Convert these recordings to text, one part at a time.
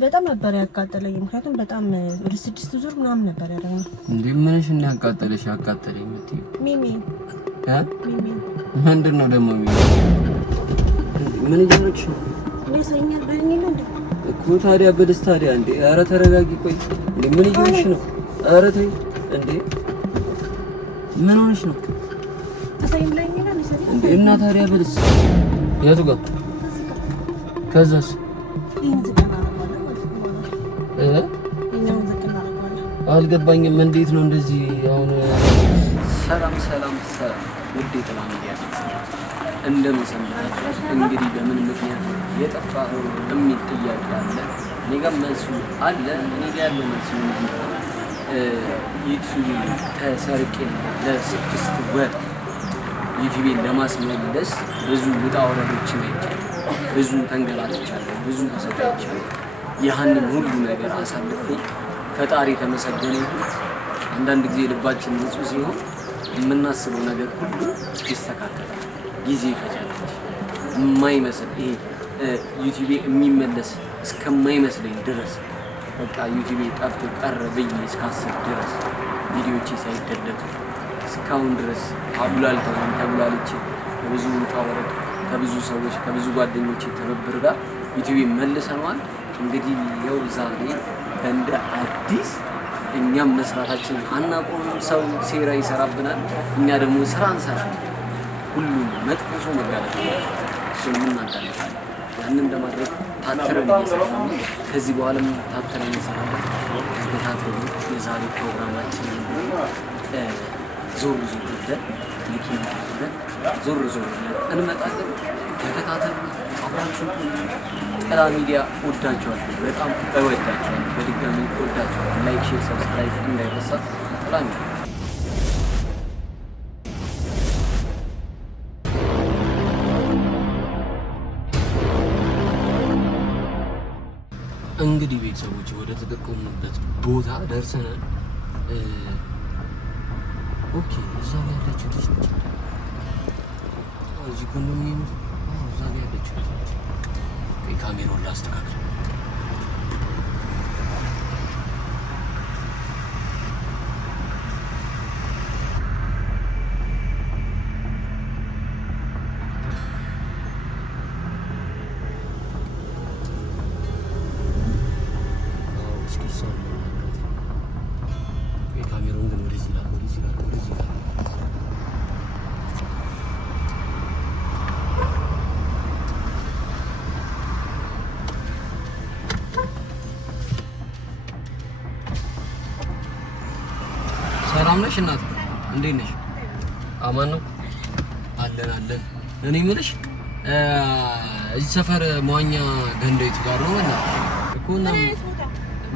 በጣም ነበር ያቃጠለኝ። ምክንያቱም በጣም ወደ 6 ዙር ምናምን ነበር ያደረገው። እንዴ ምንሽ ነው ያቃጠለሽ? ያቃጠለኝ ምትይ ሚሚ ሚሚ ምንድነው ደግሞ ሚሚ? ምን እያደረግሽ ነው? ለሰኛል በእኔ ነው እንዴ እኮ ታዲያ በደስታ ታዲያ እንዴ? ኧረ ተረጋጊ። ቆይ እንዴ ምን እያደረግሽ ነው? ኧረ ተይ እንዴ ምን ሆነሽ ነው? አሳይም ላይ ነው እንዴ እና ታዲያ በደስታ የቱ ጋር ከዛስ አልገባኝም። እንዴት ነው እንደዚህ አሁን? ሰላም ውዴ ጥላም እንደምን ሰምታችሁ? እንግዲህ በምን ምክንያት የጠፋው የሚል ጥያቄ አለ። እኔ ጋር መልሱ አለ። እኔ ጋር ያለው መልሱ ዩቲዩብ ተሰርቄ ለ6 ወር ዩቲዩብን ለማስመለስ ብዙ ውጣ ውረዶችን አይቻለሁ። ብዙ ተንገላትቻለሁ፣ ብዙ ተሰቃይቻለሁ። ያንን ሁሉ ነገር አሳልፌ ፈጣሪ ተመሰገነ ይሁን። አንዳንድ ጊዜ ልባችን ንጹህ ሲሆን የምናስበው ነገር ሁሉ ይስተካከላል። ጊዜ ይፈጃል። የማይመስል ይሄ ዩቲዩብ የሚመለስ እስከማይመስለኝ ድረስ በቃ ዩቲዩብ ጠፍቶ ቀረ ብዬ እስካስብ ድረስ ቪዲዮቼ ሳይደለቱ እስካሁን ድረስ ተጉላልቼ ከብዙ ውጣ ውረድ ከብዙ ሰዎች ከብዙ ጓደኞቼ ትብብር ጋር ዩቲዩብ መልሰናል። እንግዲህ ያው ዛሬ እንደ አዲስ እኛም መስራታችን አናቆምም። ሰው ሴራ ይሰራብናል፣ እኛ ደግሞ ስራ እንሰራለን። ሁሉም መጥፎ ሰው መጋለጥ እሱን እናጋለጣለን። ያንን ለማድረግ ታትረን እየሰራን ከዚህ በኋላም ታትረን እንሰራለን። ተከታተሉ። የዛሬ ፕሮግራማችን ዞር ብለን መኪና ብለን ዞር እንመጣለን። ተከታተሉ። አብራችሁ ጥላ ሚዲያ ወዳችኋለሁ፣ በጣም እወዳችኋለሁ። በድጋሚ ወዳችኋለሁ። ላይክ፣ ሼር፣ ሰብስክራይብ እንዳይረሳ። ጥላ ሚዲያ እንግዲህ ቤተሰቦች ወደ ተጠቀሙበት ቦታ ደርሰናል። ኦኬ እዛ ላይ ያለችው ልጅ ነች። እዚህ ኮንዶሚኒየም እዛ ላይ ያለችው ልጅ ነች። ካሜራውን ላስተካክል። ካሜራውን ግን ወደዚህ ላል ሰላም ነሽ እናት? እንዴት ነሽ? አማን ነው አለን። እኔ የምልሽ እዚህ ሰፈር መዋኛ ገንዳ የቱ ጋር ነው? እኮ እና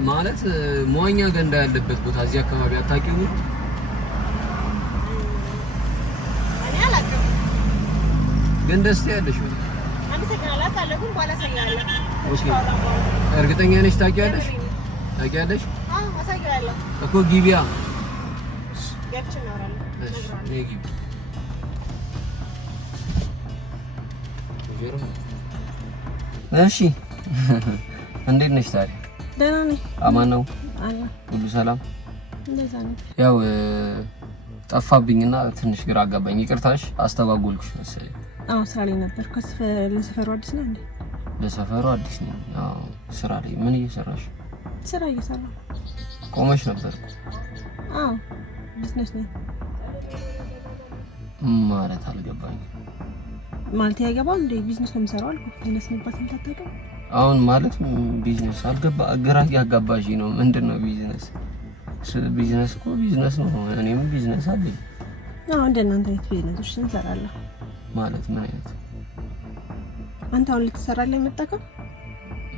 ማለት መዋኛ ገንዳ ያለበት ቦታ እዚህ አካባቢ አታውቂውም? እኔ አላውቅም። ግን ደስ ያለሽ ወይ? አመሰግናለሁ። ታለኩን በኋላ ሰኛለሁ። እሺ እርግጠኛ ነሽ? ታውቂያለሽ? አዎ አሳያለሁ እኮ ግቢያ እሺ እንዴት ነሽ ታዲያ? ደህና ነኝ። አማን ነው አለ ሁሉ ሰላም? እንደዛ ነው። ያው ጠፋብኝና ትንሽ ግራ አጋባኝ። ይቅርታሽ አስተባጎልኩሽ መሰለኝ። አዎ ስራ ላይ ነበር። ለሰፈሩ አዲስ ነው እንዴ? ለሰፈሩ አዲስ ነኝ። ያው ስራ ላይ ምን እየሰራሽ? ስራ እየሰራሁ። ቆመሽ ነበር? አዎ ቢዝነስ ነው ማለት አልገባኝም። ማለት ያገባው እንዴ? ቢዝነስ ነው የምሰራው አልኩ። ቢዝነስ የሚባል ታውቃለህ? አሁን ማለት ቢዝነስ ግራ ያጋባሽ ነው። ምንድነው ቢዝነስ? ቢዝነስ እኮ ቢዝነስ ነው። እኔም ቢዝነስ አለኝ። አዎ እንደናንተ አይነት ቢዝነሶች እንሰራለን። ማለት ምን አይነት? አንተ አሁን ልትሰራለህ የመጣከው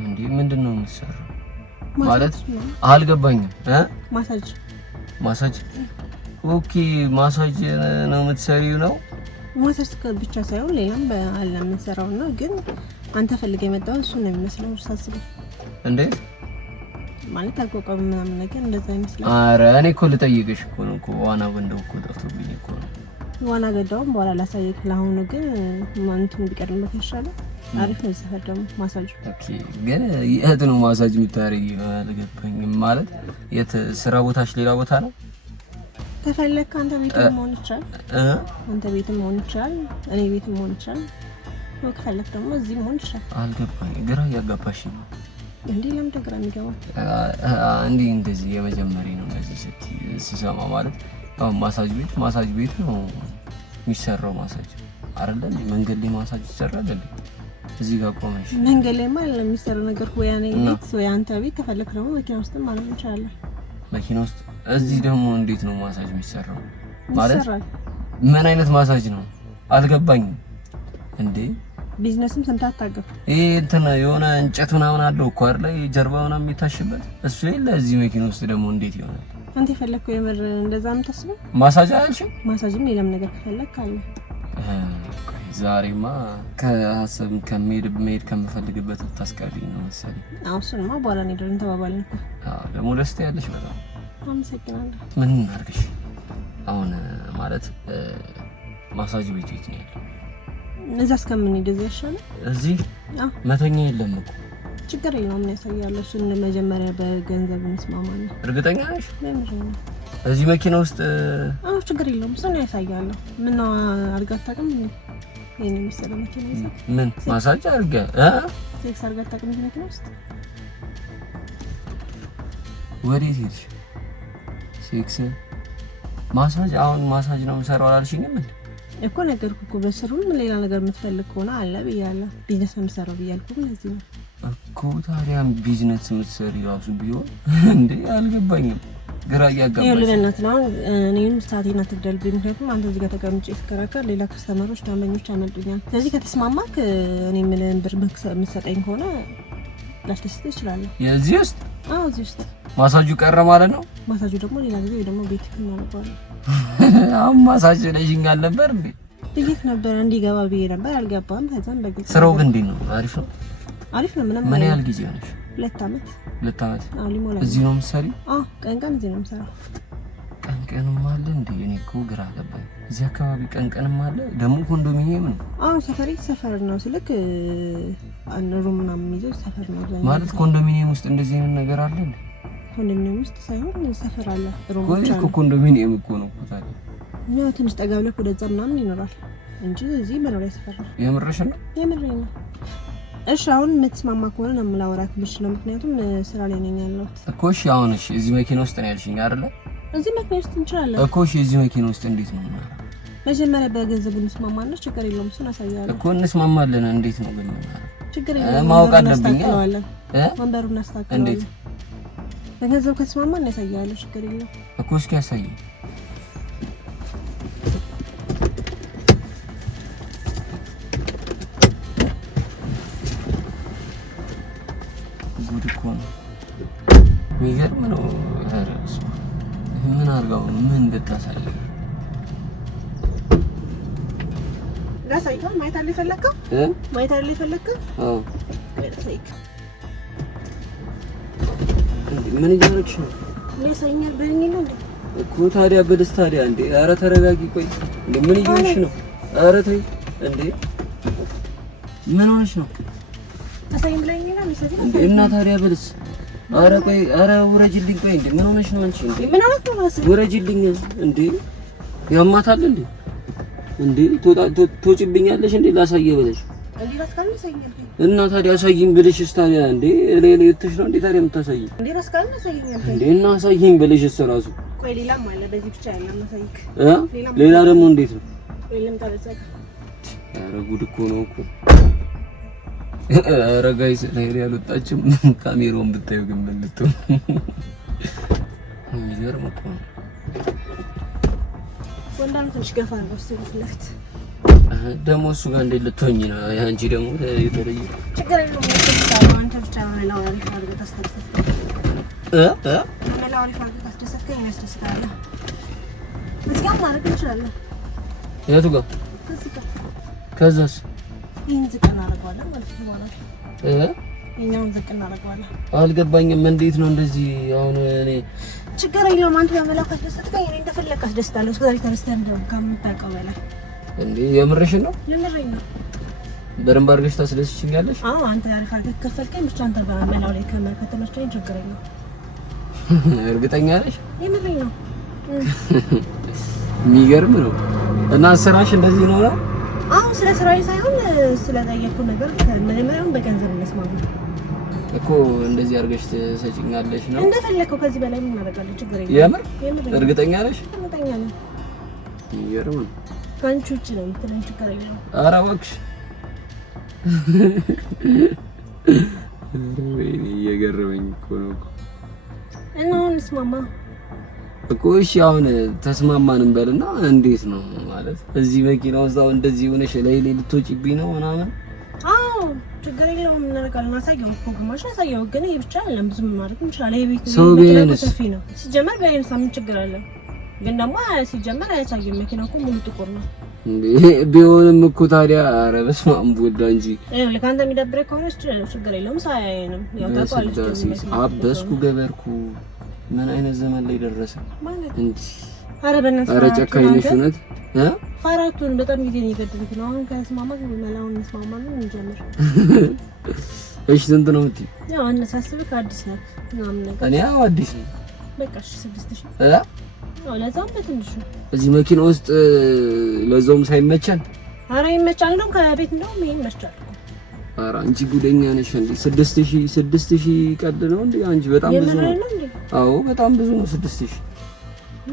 እንዴ? ምንድነው የምትሰራው? ማለት አልገባኝም። ማሳጅ ኦኬ፣ ማሳጅ ነው የምትሰሪው ነው? ማሳጅ ብቻ ሳይሆን ሌላም አለ የምንሰራውና ግን አንተ ፈልገህ የመጣው እሱ ነው የሚመስለው ሳስበው። እንዴ ማለት አልቆቀም ምናምን ነገር እንደዛ ይመስላል። አረ እኔ እኮ ልጠይቅሽ እኮ ነው እኮ ዋና ገንዳው እኮ ጠፍቶብኝ እኮ ነው። ዋና ገንዳውን በኋላ ላሳየክ። ለአሁኑ ግን ማንቱን ቢቀርምበት ይሻላል። አሪፍ ነው ሰፈር ደግሞ ማሳጅ። ኦኬ ግን የት ነው ማሳጅ የምታረጊው? አልገባኝም። ማለት የት ስራ ቦታሽ ሌላ ቦታ ነው? ከፈለክ አንተ ቤት መሆን ይችላል። አንተ ቤት መሆን ይችላል። እኔ ቤት መሆን ይችላል። ከፈለክ ደግሞ እዚህ መሆን ይችላል። አልገባኝም። ግራ እያጋባሽ ነው። እንዴ ለምን ግራ የሚገባው? እንዴ እንደዚህ የመጀመሪያ ነው እንደዚህ ስትሰማ ማለት አሁን ማሳጅ ቤት ነው የሚሰራው ማሳጅ አይደለ? መንገድ ላይ ማሳጅ ይሰራል እንዴ? እዚህ ጋር ቆመሽ መንገድ ላይ ማለት የሚሰራው ነገር ወይ ያኔ ቤት ወይ አንተ ቤት ከፈለክ ደግሞ መኪና ውስጥ ማለት እንችላለን። መኪና ውስጥ እዚህ ደግሞ እንዴት ነው ማሳጅ የሚሰራው? ማለት ምን አይነት ማሳጅ ነው አልገባኝም። እንዴ ቢዝነስም ሰምተህ አታውቅም? ይሄ እንትን የሆነ እንጨት ምናምን አለው እኮ አይደል? ጀርባ ምናምን የሚታሽበት እሱ የለ። እዚህ መኪና ውስጥ ደግሞ እንዴት ይሆናል? አንተ የፈለከው የምር እንደዛ የምታስበው ማሳጅ አልሽኝ? ማሳጅም ሌላም ነገር ከፈለክ አለ። ዛሬማ ከሀሳብ መሄድ ከምፈልግበት ታስቀሪኝ ነው መሰለኝ። አዎ እሱንማ በኋላ ነው ደረን ተባባልን እኮ። አዎ ደግሞ ደስታ ያለሽ በጣም አመሰግናለሁ። ምን እናድርግሽ አሁን ማለት ማሳጅ ቤት የት ነው ያለው? እዛ እስከምንሄድ እዚህ ይሻላል። እዚህ መተኛ የለም እኮ። ችግር የለውም ነው ያሳያለሁ። እሱን መጀመሪያ በገንዘብ እንስማማለን። እርግጠኛ ነሽ? ለምን እዚህ መኪና ውስጥ? አዎ ችግር የለውም። እሱን ያሳያለሁ። ምን ነው አድርጋ አታውቅም? ይሄን የሚሰራ መኪና ይዘህ ምን ማሳጅ አድርጋ ሴክስ አድርጋ አታውቅም? መኪና ውስጥ ወዴት ሄድሽ? ሴክስ ማሳጅ? አሁን ማሳጅ ነው የምሰራው አላልሽኝም እንዴ? እኮ ነገርኩ እኮ በስሩም ሌላ ነገር የምትፈልግ ከሆነ አለ ብያለሁ። ቢዝነስ ነው የምሰራው ብያለሁ። ለዚህ ነው እኮ። ታዲያም ቢዝነስ የምትሰሪ ራሱ ቢሆን እንዴ አልገባኝም። ግራ እያጋባኝ ነው። ለእናት ነው እኔም ሰዓቴን አትግደልብኝ። ምክንያቱም አንተ እዚህ ጋር ተቀምጬ ስከራከር ሌላ ከስተመሮች ደንበኞች ያመልጡኛል። ስለዚህ ከተስማማክ እኔ የምልህን ብር የምትሰጠኝ ከሆነ ላስደስትህ እችላለሁ። የዚህ ውስጥ? አዎ እዚህ ውስጥ። ማሳጁ ቀረ ማለት ነው? ማሳጁ ደግሞ ሌላ ጊዜ ወይ ደግሞ ቤት እናደርገዋለን። አሁን ማሳጅ ለሽኛል ነበር እንዴ? ብዬሽ ነበር እንዲገባ ብዬ ነበር። አልገባም። ከዛም በግልጽ ስራው ግን እንዴት ነው? አሪፍ ነው? አሪፍ ነው። ምን ያህል ጊዜ ሆነሽ? 2 አመት። 2 አመት? አዎ ሊሞላ። እዚህ ነው የምትሰሪው? አዎ ቀን እዚህ ነው የምሰራው። ቀንም አለ እንዴ? እኔ እኮ ግራ ገባኝ። እዚህ አካባቢ ቀንም አለ ደግሞ ኮንዶሚኒየም ነው? አዎ ሰፈር ነው ስልክ ሩም ምናምን የሚይዘው ሰፈር ነው ማለት። ኮንዶሚኒየም ውስጥ እንደዚህ አይነት ነገር አለ እንዴ? ኮንዶሚኒየም ውስጥ ሳይሆን ሰፈር አለ። ሩም ብቻ ነው። ኮንዶሚኒየም እኮ ነው ታዲያ። ነው ትንሽ ጠጋ ብለህ ወደዛ ምናምን ይኖራል እንጂ እዚህ መኖሪያ ሰፈር ነው። የምርሽ ነው? የምሬን ነው። እሺ አሁን የምትስማማ ከሆነ ነው የምላወራክ ብቻ ነው። ምክንያቱም ስራ ላይ ነኝ ያለሁት እኮ። እሺ አሁን እሺ እዚህ መኪና ውስጥ ነው ያልሽኝ አይደለ? እዚህ መኪና ውስጥ እንችላለን እኮ። እሺ እዚህ መኪና ውስጥ እንዴት ነው ማለት? መጀመሪያ በገንዘብ እንስማማለን። ችግር የለውም። እሱን አሳያለሁ እኮ። እንስማማለን። እንዴት ነው ግን ማለት? ችግር የለውም። ማወቅ አለብኝ። ወንበሩን እናስተካክለዋለን። እንዴት? በገንዘብ ከተስማማን ያሳያለሁ። ችግር የለውም እኮ። እስኪ ያሳይ። ጉድ እኮ ነው። የሚገርም ነው። ኧረ ምን አድርጋው ምን ብታሳይ ላሳይካ። ማየት አለ የፈለከው? ማየት አለ የፈለከው? አዎ ላሳይካ። ምን እያደረግሽ ነው? ለሳይኛል በእኔ ነው እንዴ እኮ። ታዲያ በደስታ ታዲያ እንዴ። ኧረ ተረጋጊ። ቆይ እንዴ ምን እየሆንሽ ነው? ኧረ ተይ እንዴ። ምን ሆነሽ ነው? አሳይም ብለኝ ነው ለሰፊ እንዴ። እና ታዲያ በልስ። ኧረ ቆይ፣ ኧረ ውረጅልኝ። ቆይ እንዴ ምን ሆነሽ ነው አንቺ? እንዴ ምን ሆነሽ ነው? ውረጅልኝ እንዴ። ያማታል እንዴ? እንዴ ትወጪብኛለሽ እንዴ? ላሳየ ብለሽ እንዴ ራስካልን ሳይኛል እና ታዲያ አሳይኝ ብለሽስ ታዲያ እንዴ ለየትሽ ነው እንዴ ታዲያ የምታሳይኝ? እንዴ ራስካልን ሳይኛል እንዴ እና አሳይኝ ብለሽስ ራሱ። ቆይ ሌላም አለ በዚህ ብቻ ያለ ማሳይክ። ሌላ ደግሞ እንዴት ነው? ሌላም ታለሰካ። ኧረ ጉድ እኮ ነው እኮ። ኧረ ጋይስ ላይ ያልወጣችም ካሜራውን ብታዩ ግን መልቶ የሚገርም እኮ ነው። ወንዳም ትንሽ ገፋ ነው ስለፍት ደግሞ እሱ ጋር እንዴት ልትሆኚ ነው? አንቺ ደግሞ የተለየ ችግር የለውም። አንተ ብቻ ነው ሌላው አሪፍ አድርገህ ታስተካክል። ሌላው አሪፍ አድርገህ ታስተካክል። የሚያስደስታል እዚህ ጋር ማድረግ እንችላለን። የቱ ጋር? ከዛስ ይሄን ዝቅ እናደርገዋለን ማለት ነው ማለት ይሄኛውን ዝቅ እናደርገዋለን። አልገባኝም። እንዴት ነው እንደዚህ? አሁን እኔ ችግር የለውም። አንተ በመላክ አስደስተኝ፣ እኔ እንደፈለክ አስደስታለሁ። እስከዛሬ ተረስተን ነው ከምታውቀው በላይ እንዴ። የምርሽን ነው? የምሬን ነው። በደንብ አድርገሽ ታስደስችኛለሽ? አዎ አንተ አሪፍ አድርገህ ከፈልከኝ ብቻ አንተ በመላው ላይ ከተመቸኝ ችግር የለውም። እርግጠኛ ነሽ? የምሬን ነው። የሚገርም ነው። እና ስራሽ እንደዚህ ነው? አሁን ስለ ስራዬ ሳይሆን ስለጠየቅኩ ነገር ከመጀመሪያው በገንዘብ እንስማማ እኮ እንደዚህ አድርገሽ ትሰጪኛለሽ ነው? እንደፈለከው ከዚህ በላይ ምን እናደርጋለን? ችግር የለም። የምር እርግጠኛ ነሽ? እርግጠኛ ነኝ። የሚገርም ነው። ከአንቺ ውጭ ነው የምትለኝ ችግር የለም። ኧረ እባክሽ ወይኔ እየገረመኝ እኮ ነው እና አሁን እንስማማ እኮ። እሺ አሁን ተስማማን እንበልና እንዴት ነው ማለት እዚህ መኪና ውስጥ አሁን እንደዚህ ሆነሽ ላይ ልትወጪብኝ ነው ምናምን? አዎ ችግር የለውም እናደርጋለን። አሳየው እኮ ግማሽ አሳየው። ግን ይሄ ብቻ አይደለም ብዙ ማድረግ እንችላለን። ይሄ ቤት ሰው ቢሆንስ ሰፊ ነው ሲጀመር ቢሆን ሳምን ችግር አለ። ግን ደግሞ ሲጀመር አያሳየም። መኪናው እኮ ሙሉ ጥቁር ነው ቢሆንም እኮ ታዲያ ኧረ በስመ አብ ወልዳ እንጂ ለካንተ የሚደብረኝ ከሆነ ችግር የለውም። ሳያየንም ያው ታውቃለች። አበስኩ ገበርኩ ምን አይነት ዘመን ላይ ደረሰ ማለት እንዴ? ኧረ በእናትህ ኧረ ጨካኝ ነሽ እውነት ፋራቱን በጣም ጊዜ ነው የገደልኩት። አሁን ከስማማ መላውን እንስማማ ነው እንጀምር። እሺ ስንት ነው የምትይው? ያው አነሳስብህ አዲስ ነው ምናምን ነገር እኔ ያው አዲስ ነው በቃ 6000 አዎ ለዛም በትንሹ እዚህ መኪና ውስጥ ለዛውም ሳይመቸን። ኧረ ይመቻል እንደውም ከቤት እንደውም ይሄን ይመቻል። ኧረ አንቺ ጉደኛ ነሽ እንዴ! 6000 ቀልድ ነው እንዴ? አንቺ በጣም ብዙ ነው። አዎ በጣም ብዙ ነው 6000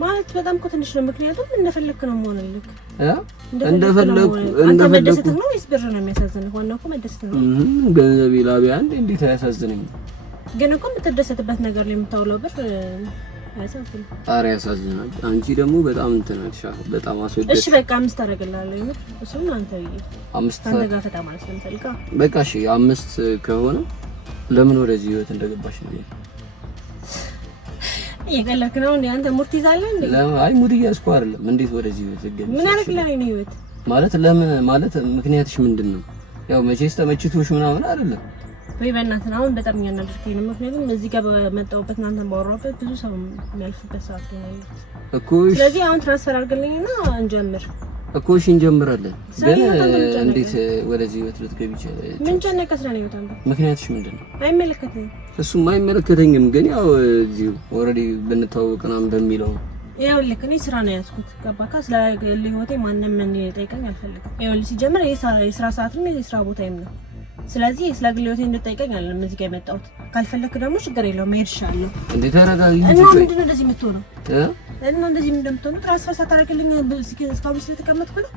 ማለት በጣም እኮ ትንሽ ነው። ምክንያቱም እንደፈለክ ነው መሆንልክ እንደፈለኩ ነው ወይስ ብር ነው የሚያሳዝንህ? ዋናው እኮ መደሰት ነው። ገንዘብ ላቢያ እንዴት አያሳዝነኝ? ግን እኮ የምትደሰትበት ነገር ላይ የምታውለው ብር አያሳዝንም? ኧረ ያሳዝናል። አንቺ ደግሞ በጣም እንትን ነሽ፣ በጣም አስወደድሽ። እሺ በቃ 5 አደርግልሃለሁ። ይሄን እሱም አንተ ይሄ 5 አንተ ጋር ፈታ ማለት ስለምፈልግ በቃ እሺ 5 ከሆነ ለምን ወደዚህ ህይወት እንደገባሽ ነው? እየቀለድክ ነው እንዴ አንተ? ሙርት ይዛለህ እንዴ? አይ ሙድ እያዝኩ አይደለም። እንዴት ወደዚህ ህይወት ገባሽ? ምን አደርግልሃለሁ? እኔ ህይወት ማለት ለምን ማለት ምክንያትሽ ምንድነው? ያው መቼስ ተመችቶሽ ምናምን አይደለም ወይ? በእናትህ አሁን በጣም እያናደድከኝ ነው። ምክንያቱም እዚህ ጋር በመጣሁበት እናንተን ባወራሁበት ብዙ ሰው የሚያልፍበት ሰዓት ነው ያለው እኮ። ስለዚህ አሁን ትራንስፈር አድርግልኝና እንጀምር እኮ። እሺ እንጀምራለን። ግን እንዴት ወደዚህ ህይወት ልትገቢ ይችላል? ምን ጨነቀህ? ስለ ነው ይወጣል። ምክንያትሽ ምንድነው? አይመለከተኝም። እሱም አይመለከተኝም። ግን ያው እዚሁ ኦልሬዲ ብንተዋወቅና በሚለው ይኸውልህ እኔ ስራ ነው ያዝኩት። ገባካ? ስለ ህይወቴ ማንም ምን ይጠይቀኝ አልፈልግም። ይኸውልህ ሲጀምር የስራ ሰዓት ነው፣ የስራ ቦታዬም ነው። ስለዚህ ስለ ግል ህይወቴ እንድጠይቀኝ አይደለም እዚህ ጋር የመጣሁት። ካልፈለክ ደግሞ ችግር የለውም መሄድ እችላለሁ። እንዴ ተረጋጊ እንጂ። እና ምንድን ነው እንደዚህ የምትሆነው? እና እንደዚህ እንደምትሆነው ትራንስፈር ሳታደርግልኝ እስካሁን ስለተቀመጥኩ ነው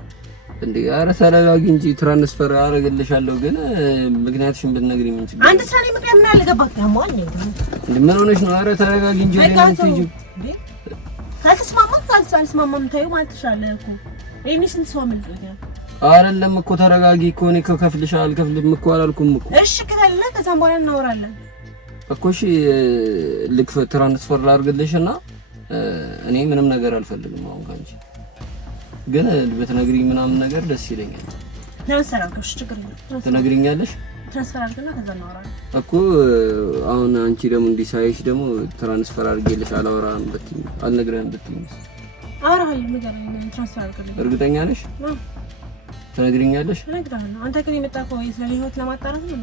እንዴ? ኧረ ተረጋጊ እንጂ ትራንስፈር አደርግልሻለሁ። ግን ምክንያትሽን ብትነግሪኝ ምን ችግር? አንተ ስለ ምክንያት ምን ያልገባክ ነው ማለት ነው? እንዴ ምን ሆነሽ ነው? ኧረ ተረጋጊ እንጂ። ካልተስማማም ታዩ ማለት ትችላለህ እኮ። ይሄን ስንት ሰው አመልጦኛል። አይደለም እኮ ተረጋጊ እኮ። እኔ ከከፍልሽ አልከፍልም እኮ አላልኩም እኮ። እሺ ክፈልና ከዛም በኋላ እናወራለን እኮ። እሺ ልክፈት፣ ትራንስፈር ላድርግልሽና እኔ ምንም ነገር አልፈልግም አሁን ካንቺ። ግን ብትነግሪኝ ምናምን ነገር ደስ ይለኛል። ትራንስፈር አድርገሽ ችግር የለም ትነግሪኛለሽ። ትራንስፈር አድርግና ከዛ እናወራለን እኮ። አሁን አንቺ ደግሞ እንዲሳይሽ ደግሞ ትራንስፈር አድርጌልሽ አላወራም ብትይኝ አልነግረህም ብትይኝ አወራለሁ። ንገረኝ። ትራንስፈር አድርግልኝ። እርግጠኛ ነሽ? ትነግሪኛለሽ? እነግርሃለሁ። አንተ ግን የመጣከው ስለ ህይወት ለማጣራት ነው?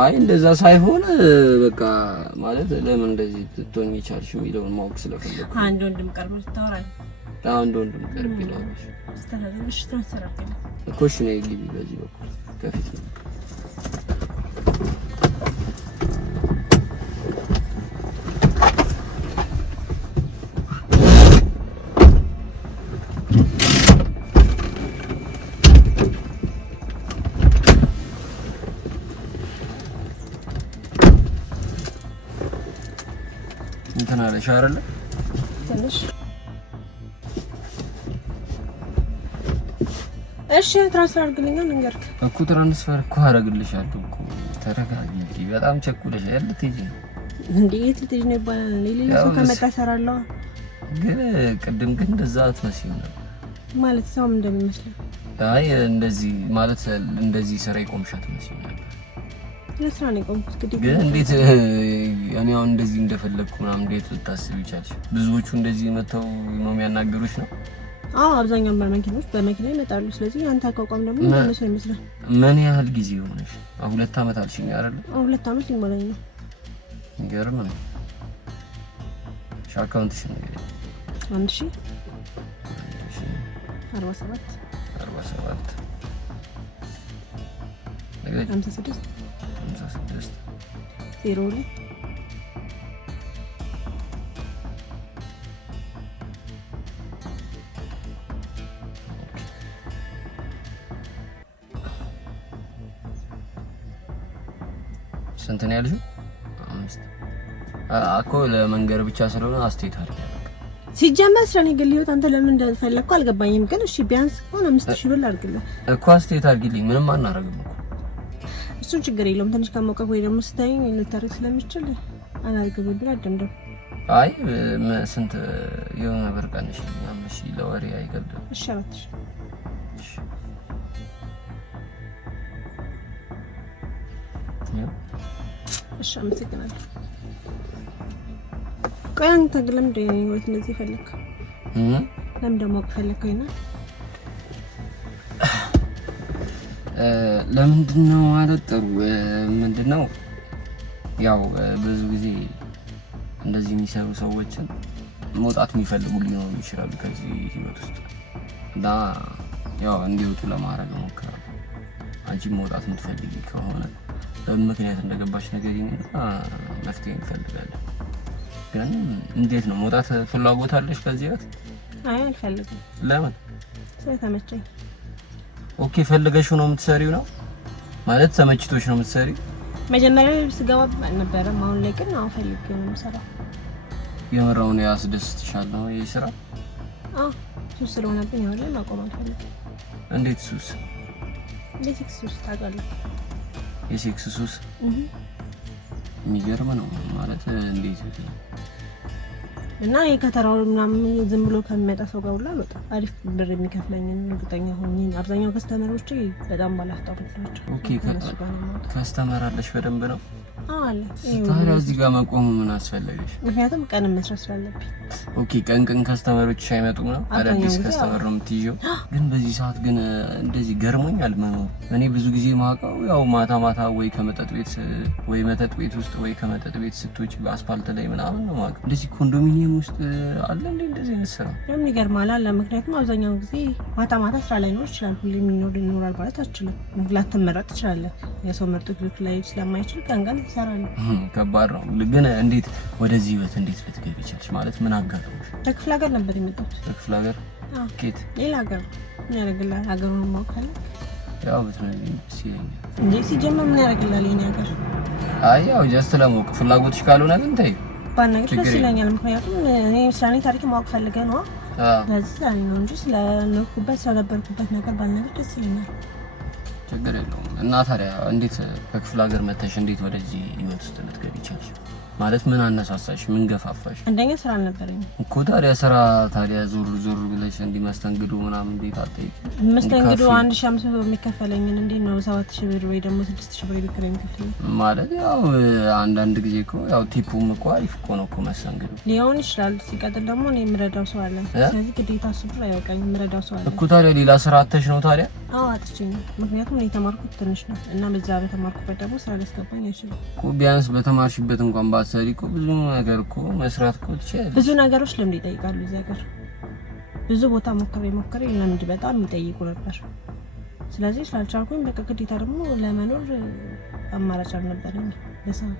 አይ እንደዛ ሳይሆን በቃ ማለት ለምን እንደዚህ ትቶኝ ይቻልሽ የሚለውን ማወቅ ስለፈለኩ። አንድ ወንድም ቀርቦ ታወራለህ? አንድ ወንድም ቀርቦ ይላልሽ። እሺ ትራንስፈር አድርግልኝ እኮ። እሺ ነይ ግቢ በዚህ በኩል ከፊት ነው። እንትን አለሽ አይደለ? ትንሽ እሺ ትራንስፈር አድርግልኝ ልንገርክ እኮ። ትራንስፈር እኮ አደርግልሻለሁ እኮ። ተረጋጊ እንጂ በጣም ቸኩለሽ አይደል? ልትሄጂ ነው እንዴ? የት ልትሄጂ ነው ይባላል? ሌላ ሰው ከመጣ እሰራለሁ። ግን ቅድም ግን እንደዛ አትመስይም ነበር ማለት። ሰውም እንደሚመስለው አይ እንደዚህ ማለት እንደዚህ ስራ ይቆምሻት መስሎኝ ነበር። ለስራ ነው የቆምኩት። ግን እንዴት እኔ አሁን እንደዚህ እንደፈለግኩ ምናምን እንዴት ልታስብ ይቻልሽ? ብዙዎቹ እንደዚህ መተው ነው የሚያናገሩሽ ነው አብዛኛው በመኪና ይመጣሉ። ስለዚህ አንተ አቋቋም ደግሞ እነሱ ይመስላል። ምን ያህል ጊዜ ሆነሽ? 2 አመት አልሽኝ አይደል? 2 አመት ሊሞላኝ ነው። ይገርም ነው። አካውንትሽ ነው 1047 56 02 ስንት ነው ያልሽው? 5 እኮ ለመንገር ብቻ ስለሆነ አስተያየት አድርጊ። ሲጀመር ስለኔ ግል ህይወት አንተ ለምን እንደፈለግኩ አልገባኝም። ግን እሺ ቢያንስ ሆነ 5000 ብር አድርግልኝ እኮ አስተያየት አድርጊልኝ። ምንም አናረግም እኮ እሱ ችግር የለውም። ትንሽ ከሞቀቅ ወይ ደግሞ ስታይኝ ልታረግ ስለምችል አላርግም ብላ አደምደም። አይ ስንት የሆነ ብር ቀንሽ 5000 ለወሬ አይገልም። እሺ 4000 እሺ አመሰግናለሁ። ቆይ አንተ ግን ለምንድን ነው ህይወት እንደዚህ ፈለክ? ለምን ደግሞ ፈለከኝ ነው? ለምንድን ነው ማለት ጥሩ ምንድነው ያው ብዙ ጊዜ እንደዚህ የሚሰሩ ሰዎችን መውጣት የሚፈልጉ ሊኖሩ ይችላሉ ከዚህ ህይወት ውስጥ እና ያው እንዲወጡ ለማድረግ ሞክራለሁ። አንቺ መውጣት የምትፈልጊ ከሆነ በምን ምክንያት እንደገባሽ ነገር ይሄንና መፍትሄ እንፈልጋለን። ግን እንዴት ነው መውጣት ፍላጎት አለሽ ከዚህ ህይወት? አይ አልፈልግም። ለምን? ስለተመቸኝ። ኦኬ ፈልገሽው ነው የምትሰሪው ነው ማለት ተመችቶሽ ነው የምትሰሪው? መጀመሪያ ስገባ አልነበረም። አሁን ላይ ግን አሁን ፈልጌው ነው የምሰራው። የምራውን ያስደስትሻል ነው ይሄ ስራ? ሱስ ስለሆነብኝ አሁን ላይ ማቆም አልፈልግም። እንዴት ሱስ? የሴክስ ሱስ ታውቃለህ? የሴክስ ሱስ? የሚገርም ነው ማለት እንዴት እና የከተራው ምናምን ዝም ብሎ ከሚመጣ ሰው ጋር ሁላ አልወጣም። አሪፍ ብር የሚከፍለኝን እርግጠኛ ሆኜ አብዛኛው ከስተመሮቼ በጣም ባላፍጣዎች ናቸው። ኦኬ ከስተመር አለሽ በደንብ ነው? አለ። ታዲያ እዚህ ጋር መቆም ምን አስፈለገሽ? ምክንያቱም ቀን መስራት ስላለብኝ። ኦኬ ቀን ከስተመሮች አይመጡም ነው? አዳዲስ ከስተመር ነው የምትይዥው? ግን በዚህ ሰዓት ግን እንደዚህ ገርሞኛል መኖር። እኔ ብዙ ጊዜ ማውቀው ያው ማታ ወይ ከመጠጥ ቤት ወይ መጠጥ ቤት ውስጥ ወይ ከመጠጥ ቤት ስትወጪ በአስፋልት ላይ ምናምን ነው ማውቀው። እንደዚህ ኮንዶሚኒየም ውስጥ አለ እንዴ እንደዚህ አይነት ስራ? ለምን ይገርማል አለ። ምክንያቱም አብዛኛው ጊዜ ማታ ስራ ላይ ነው ይችላል። ሁሌም ይኖራል ማለት አትችልም። ላትመረጥ ትችላለህ። የሰው ምርጥ ግሩፕ ላይ ስለማይችል ቀን ይሰራል። ከባድ ነው። ግን እንዴት ወደዚህ ህይወት እንዴት ልትገቢ ቻልሽ? ማለት ምን አጋጠመሽ? ከክፍለ ሀገር ነበር የመጣሁት። ከክፍለ ሀገር? ኬት? ሌላ ሀገር ምን ያደርግልሃል? ሀገሩን ማወቅ ፈለግ? ያው ብትነግሪኝ ደስ ይለኛል። እንዴ ሲጀመር ምን ያደርግልሃል የኔ ሀገር? አይ ያው ጀስት ለማወቅ ፍላጎትሽ ካልሆነ ግን ተይ ባናገር ደስ ይለኛል። ምክንያቱም እኔ ስለኔ ታሪክ ማወቅ ፈልገህ ነው። ለዚህ ነው እንጂ ስለነበርኩበት ነገር ባናገር ደስ ይለኛል። ችግር የለውም። እና ታዲያ እንዴት ከክፍለ ሀገር መተሽ እንዴት ወደዚህ ህይወት ውስጥ ልትገቢ ቻልሽ? ማለት ምን አነሳሳሽ? ምን ገፋፋሽ? አንደኛ ስራ አልነበረኝም እኮ። ታዲያ ዞር ብለሽ እንዲህ መስተንግዶ ምናምን እንዴት አትጠይቂ? መስተንግዶ 1500 ብር የሚከፈለኝን እንዴት ነው 7000 ብር ወይ ደግሞ 6000 ብር የሚከፈለኝ? ማለት ያው አንዳንድ ጊዜ እኮ ያው ቲፑም እኮ አሪፍ እኮ ነው እኮ መስተንግዶ ሊሆን ይችላል። ሲቀጥል ደግሞ እኔ የምረዳው ሰው አለ። ስለዚህ ግዴታ እሱ ብር አይበቃኝም። የምረዳው ሰው አለ እኮ። ታዲያ ሌላ ስራ አተሽ ነው ታዲያ? አዎ አጥቼ ነው። ምክንያቱም እኔ የተማርኩት ትንሽ ነው እና በዛ በተማርኩበት ደግሞ ስራ ሊያስገባኝ አይችልም እኮ። ቢያንስ በተማርሽበት እንኳን ባትሰሪ እኮ ብዙ ነገር እኮ መስራት እኮ ትችያለሽ። ብዙ ነገሮች ልምድ ይጠይቃሉ እዚህ ሀገር። ብዙ ቦታ ሞክሬ ልምድ በጣም ይጠይቁ ነበር። ስለዚህ ስላልቻልኩኝ በቃ ግዴታ ደግሞ ለመኖር አማራጭ አልነበረኝ።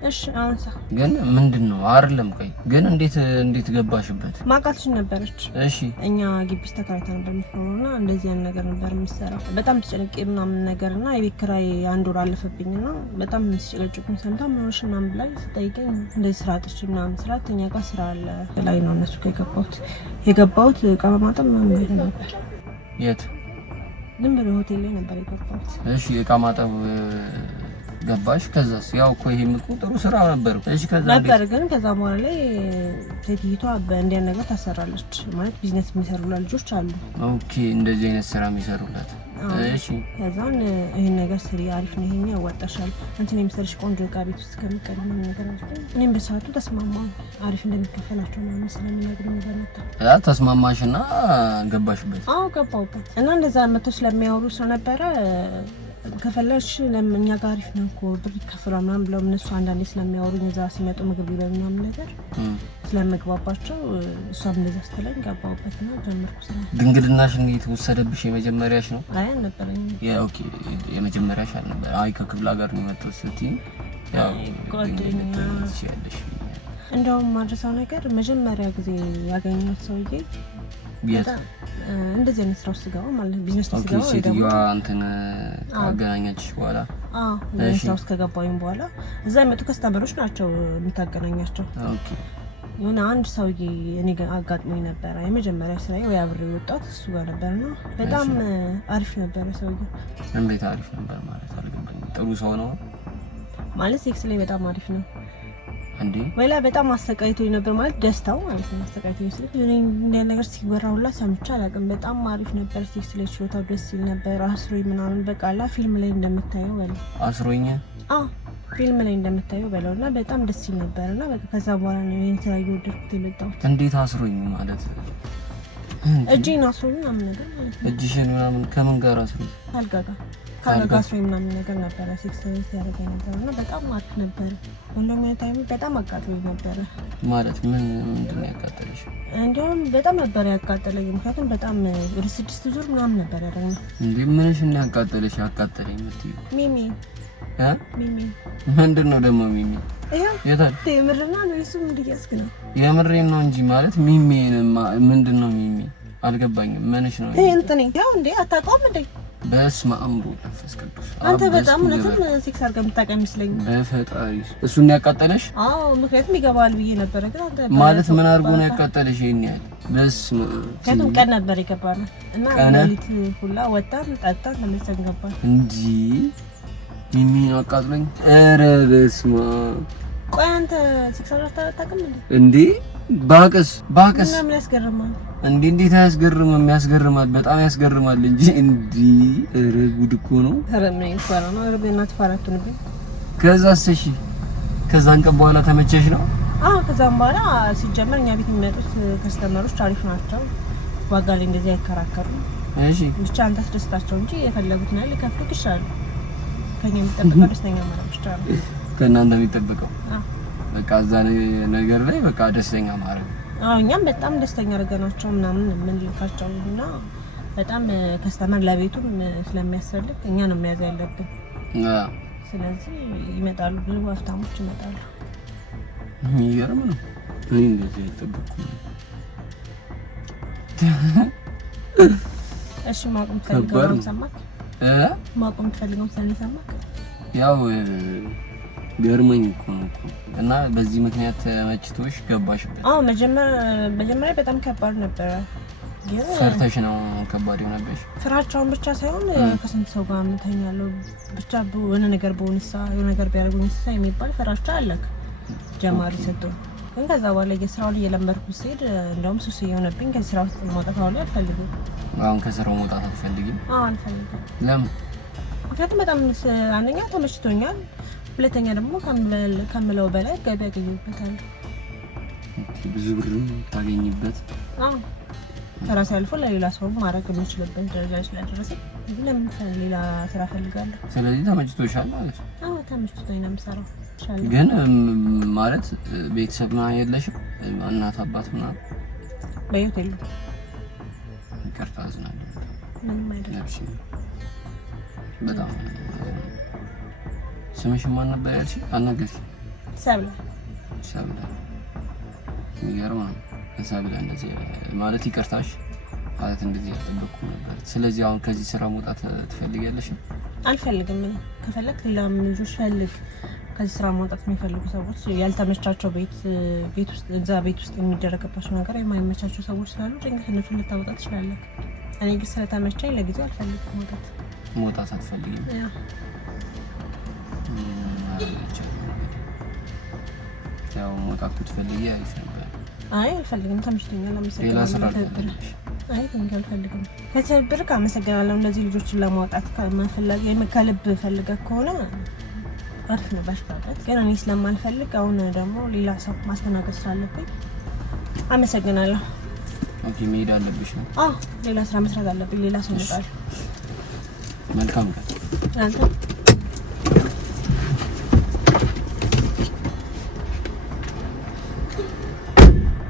እሺ አንሳ ግን ምንድነው አይደለም? ቆይ ግን እንዴት ገባሽበት? ማቃልሽ ነበረች። እሺ እኛ ግቢስ ተከራይታ ነበር የምትኖረውና እንደዚህ አይነት ነገር ነበር የምትሰራው። በጣም ተጨንቄ ምናምን ነገርና የቤት ኪራይ 1 ወር አለፈብኝና በጣም ሲጨቀጭቁኝ ሰምታ ምንሽ ምናምን ብላኝ ስጠይቀኝ እንደዚህ ስራ አጥቼ ምናምን ስራት እኛ ጋር ስራ አለ ላይ ነው እነሱ የገባሁት ዕቃ በማጠብ ምናምን ነበር። የት? ዝም ብሎ ሆቴል ላይ ነበር የገባሁት። እሺ ዕቃ ማጠብ ገባሽ? ከዛስ? ያው እኮ ይሄም እኮ ጥሩ ስራ ነበር። እሺ ከዛ ነበር ግን ከዛ በኋላ ላይ ሴትዮዋ በእንዲህ አይነት ነገር ታሰራለች። ማለት ቢዝነስ የሚሰሩላት ልጆች አሉ። ኦኬ እንደዚህ አይነት ስራ የሚሰሩላት እሺ ከዛን ይሄን ነገር ስሪ አሪፍ ነው ይሄን ያዋጣሻል አንቺን የምሰርሽ ቆንጆ ዕቃ ቤት ውስጥ ከመቀደም ነገር አለ እኔም በሰዓቱ ተስማማሁ አሪፍ እንደሚከፈላቸው ነው ስለሚነግሩኝ በመጣ ተስማማሽና ገባሽበት አዎ ገባሁበት እና እንደዛ መጥቶ ስለሚያወሩ ስለነበረ ከፈለሽ ለምኛ ጋር አሪፍ ነው እኮ ብር ይከፍላል ምናምን ብለው እነሱ አንዳንዴ ስለሚያወሩኝ እዛ ሲመጡ ምግብ ይበሉ ምናምን ነገር ስለምግባባቸው እሷም እንደዛ ስትለኝ ገባሁበትና ጀመርኩ ስራ። ድንግልናሽ እንዴት ወሰደብሽ? የመጀመሪያሽ ነው? አይ አልነበረኝም። ኦኬ የመጀመሪያሽ አልነበረ? አይ ከክፍለ ሀገር ነው የመጣሁት ስትይ ያው ጓደኛ ሲያለሽ እንደውም ማድረሳው ነገር መጀመሪያ ጊዜ ያገኘሁት ሰውዬ ቢያት እንደዚህ አይነት ስራ ውስጥ ገባ ማለት ቢዝነስ ውስጥ ገባ ወይ ደግሞ አንተን ካገናኛችሽ በኋላ ቢዝነስ ውስጥ ከገባሁኝ በኋላ እዛ የመጡ ከስተመሮች ናቸው የምታገናኛቸው። ኦኬ የሆነ አንድ ሰውዬ እኔ አጋጥሞኝ ነበረ የመጀመሪያ ስራዬ ወይ አብሬ ወጣት እሱ ጋር ነበርና በጣም አሪፍ ነበረ ሰውዬው። እንዴት አሪፍ ነበር ማለት አልገባኝም። ጥሩ ሰው ነው ማለት ሴክስ ላይ በጣም አሪፍ ነው እንዴ? ወላ በጣም አሰቃይቶኝ ነበር ማለት ደስታው ማለት ነው። አሰቃይቶኝ ሲል እንደ ነገር ሲወራውላ ሰምቼ አላውቅም። በጣም አሪፍ ነበር ሴክስ ላይ ችሎታው ደስ ይል ነበር። አስሮኝ ምናምን በቃላ ፊልም ላይ እንደምታየው በለው አስሮኝ ፊልም ላይ እንደምታየው በለውና በጣም ደስ ይል ነበርና በቃ ከዛ በኋላ ነው የተለያዩ ወደድኩት የመጣሁት። እንዴት አስሮኝ ማለት እጄን አስሮኝ ምናምን ነገር ማለት ነው። እጅሽን ምናምን ከምን ጋር አስሮኝ? ካልጋ አስሮኝ ምናምን ነገር ነበረ ሴክስ ሲያደርገኝ ነበርና በጣም አሪፍ ነበር። ወንዶም ታይም በጣም አቃጥሎኝ ነበረ ማለት ምንድን ነው ያቃጠለሽ? እንዲያውም በጣም ነበር ያቃጠለኝ። ምክንያቱም በጣም ወደ 6 ዙር ምናምን ነበር ያደረገኝ። እንዴ ምንሽ ነው ያቃጠለሽ? ያቃጠለኝ ምትይ ሚሚ ምንድን ነው ደግሞ ሚሚ? የታል የምርና ነው እሱ ምንድን ያስክ ነው? የምሬን ነው እንጂ ማለት ሚሚ ምንድን ነው ሚሚ? አልገባኝም። ምንሽ ነው ይሄ እንትን ያው እንዴ አታውቀውም እንዴ? በስመ አብ ወመንፈስ ቅዱስ አንተ በጣም እውነትም ሴክስ አድርገህ የምታውቀው አይመስለኝም። በፈጣሪ እሱን ያቃጠለሽ? አዎ ምክንያቱም ይገባል ብዬ ነበረ። ግን አንተ ማለት ምን አድርጎ ነው ያቃጠለሽ? ይሄን ያህል በስመ ከቱም ቀን ነበር የገባነው እና ሌሊት ሁላ ወጣን ጠጣን ተመልሰን ገባን እንጂ ሚሚ አቃጥሎኝ። ኧረ በስመ አብ ቆይ አንተ ሴክስ አድርገህ አታውቅም እንዴ? ባቅስ እና ምን ያስገርማል እንዴ? እንዴት አያስገርምም? ያስገርማል፣ በጣም ያስገርማል እንጂ እንዴ! ኧረ ጉድ እኮ ነው። ኧረ ምን ይፈራ ነው? ኧረ በእናት ፈራቱንብኝ። ከዛስ? እሺ ከዛን ቀን በኋላ ተመቸሽ ነው? ከዛም በኋላ ሲጀመር እኛ ቤት የሚመጡት ከስተመሮች አሪፍ ናቸው። ዋጋ ላይ እንደዚህ አይከራከሩም። እሺ ብቻ አንተ አስደስታቸው እንጂ የፈለጉትን ያህል ሊከፍሉት ይችላሉ። ከኛ የሚጠበቀው ደስተኛ ማለት ብቻ ነው። ከእናንተ የሚጠበቀው በቃ እዛ ነገር ላይ በቃ ደስተኛ ማድረግ። እኛም በጣም ደስተኛ አድርገናቸው ምናምን የምንልካቸው እና በጣም ከስተመር ለቤቱም ስለሚያስፈልግ እኛ ነው መያዝ ያለብን። ስለዚህ ይመጣሉ፣ ብዙ ሀብታሞች ይመጣሉ። የሚገርም ነው። እኔ እንደዚህ አይጠበቅኩም። እሺ ማቆም ፈልገው ሰማክ? ማቆም ፈልገው ሰማክ? ያው ገርመኝ እኮ ነው እና በዚህ ምክንያት ተመችቶሽ ገባሽበት? መጀመሪያ በጣም ከባድ ነበረ። ፈርተሽ ነው ከባድ ሆነብሽ? ፍራቻውን ብቻ ሳይሆን ከስንት ሰው ጋር ምተኛለሁ ብቻ የሆነ ነገር በሆንሳ የሆነ ነገር ቢያደርጉኝሳ የሚባል ፍራቻ አለክ ጀማሪ ስትሆን። ግን ከዛ በኋላ የስራውን እየለመድኩ ስሄድ እንደውም ሱስ የሆነብኝ ከስራ ውስጥ መውጣት አሁን አልፈልግም። አሁን ከስራው መውጣት አልፈልግም? አልፈልግም። ለምን? ምክንያቱም በጣም አንደኛ ተመችቶኛል፣ ሁለተኛ ደግሞ ከምለው በላይ ገቢ ያገኝበታል። ብዙ ብር ታገኝበት። ከራሴ አልፎ ለሌላ ሰው ማድረግ የምችልበት ደረጃ ስለደረሰኝ ለምን ሌላ ስራ ፈልጋለሁ። ስለዚህ ተመችቶሻል ማለት ነው? ተመችቶኝ ነው የምሰራው። ግን ማለት ቤተሰብ ምናምን የለሽም? እናት አባት ምናምን? በህይወት የለም። ይቅርታ አዝናለሁ። ምንም አይደለም። በጣም ስምሽ ማን ነበር ያልሽ? አልነገርሽኝ። ሰብለ። የሚገርም ነው። ሰብለ እንደዚህ ማለት ይቅርታሽ ማለት እንደዚህ ያልጠበቅኩ ነበር። ስለዚህ አሁን ከዚህ ስራ መውጣት ትፈልጊያለሽ? አልፈልግም። ከፈለክ ሌላም ልጆች ፈልግ። ከዚህ ስራ መውጣት የሚፈልጉ ሰዎች ያልተመቻቸው ቤት ውስጥ የሚደረግባቸው ነገር የማይመቻቸው ሰዎች ስላሉ ድንገት እነሱን ልታወጣ ትችላለህ። እኔ ግን ስለተመቸኝ ለጊዜው አልፈልግም መውጣት አትፈልጊም? ያው መውጣት ብትፈልጊ አሪፍ ነበር። አይ አልፈልግም፣ ተመችቶኛል። ሌላ ስራ አልፈልግም። አይ አልፈልግም። ከትብብር አመሰግናለሁ። እነዚህ ልጆችን ለማውጣት ከመፈለግ ከልብ ፈልገህ ከሆነ አሪፍ ነው ባሽታበት። ግን እኔ ስለማልፈልግ አሁን ደግሞ ሌላ ሰው ማስተናገድ ስላለብኝ አመሰግናለሁ። ኦኬ መሄድ አለብሽ ነው? አዎ ሌላ ስራ መስራት አለብኝ። ሌላ ሰው ይመጣል። መልካም ነው። አንተ